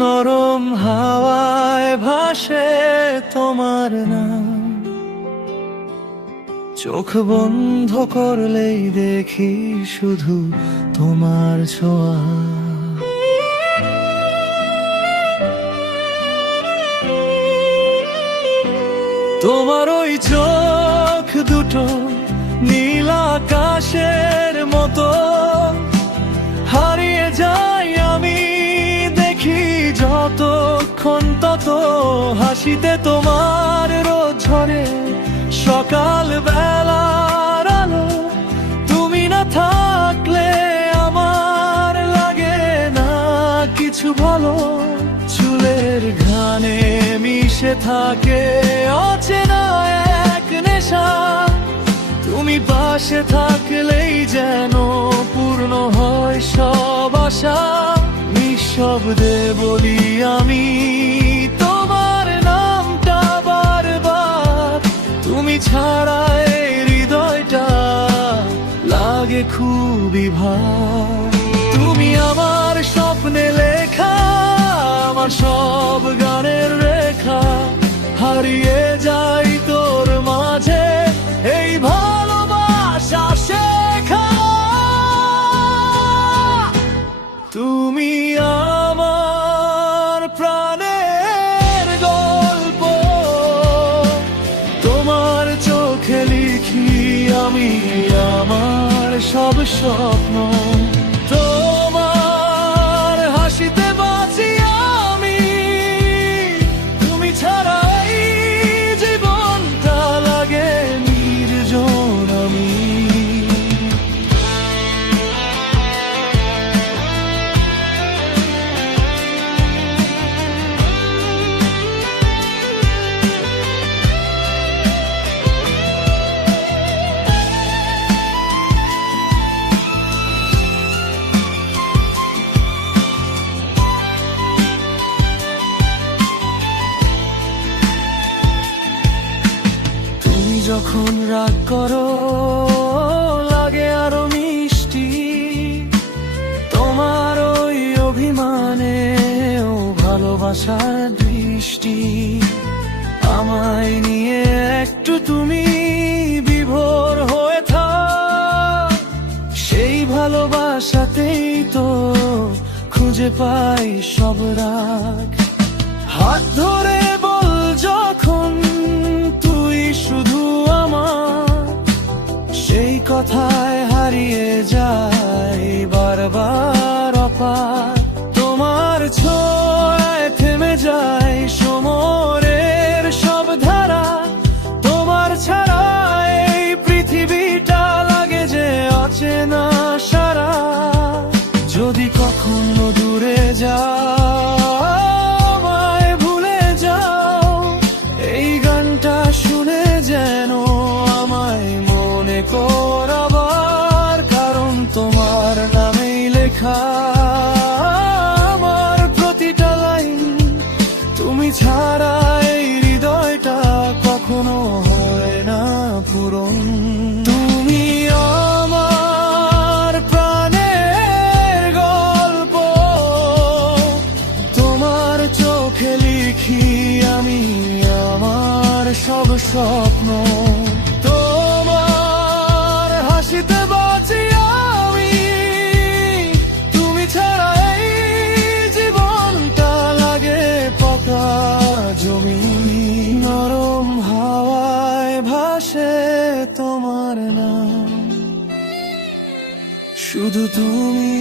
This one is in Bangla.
নরম হাওয়ায় ভাসে তোমার নাম, চোখ বন্ধ করলেই দেখি শুধু তোমার ছোঁয়া। তোমার ওই চোখ দুটো নীল আকাশের মতো, হারিয়ে যাই আমি দেখি যতক্ষণ তত। হাসিতে তোমার রোজ ঝরে সকাল বেলার আলো, তুমি না থাকলে আমার লাগে না কিছু ভালো। চুলের ঘ্রাণে মিশে থাকে অচেনা এক নেশা, তুমি পাশে থাকলেই যেন পূর্ণ হয় সব আশা। নিঃশব্দে বলি আমি তোমার নামটা বারবার, তুমি ছাড়া এই হৃদয়টা লাগে খুবই ভার। তুমি আমার স্বপ্নে লেখা, আমার সব গানের রেখা, হারিয়ে যাই তোর মাঝে এই ভালোবাসা শেখা। তুমি আমার প্রাণের গল্প, তোমার চোখে লিখি আমি আমার সব স্বপ্ন। তোমার হাসিতে বাঁচি আমি, তুমি ছাড়াই জীবনটা লাগে নির্জন আমি। যখন রাগ করো লাগে আরো মিষ্টি, তোমার ওই অভিমানে ও ভালোবাসার দৃষ্টি। আমায় নিয়ে একটু তুমি বিভোর হয়ে থাক, সেই ভালোবাসাতেই তো খুঁজে পাই সব রাগ। হাত ধরে বল যখন তুই শুধু আমার, সেই কথায় হারিয়ে যায় বারবার অপার। তোমার ছোঁয়ায় থেমে যায় সময়ের সব ধারা, তোমার ছাড়া এই পৃথিবীটা লাগে যে অচেনা সারা। যদি কখনো দূরে যাও আমায় ভুলে যাও, এই গানটা শুনে যেন আমায় মনে করাবার, কারণ তোমার নামেই লেখা আমার প্রতিটা লাইন। তুমি ছাড়া এই হৃদয়টা কখনো হয় না পূরণ। তুমি আমার প্রাণের গল্প, তোমার চোখে লিখি আমি আমার সব স্বপ্ন। তোমার হাসিতে বাঁচি আমি, তুমি ছাড়া এই জীবনটা লাগে পাকা জমি। নরম হাওয়ায় ভাসে তোমার নাম, শুধু তুমি।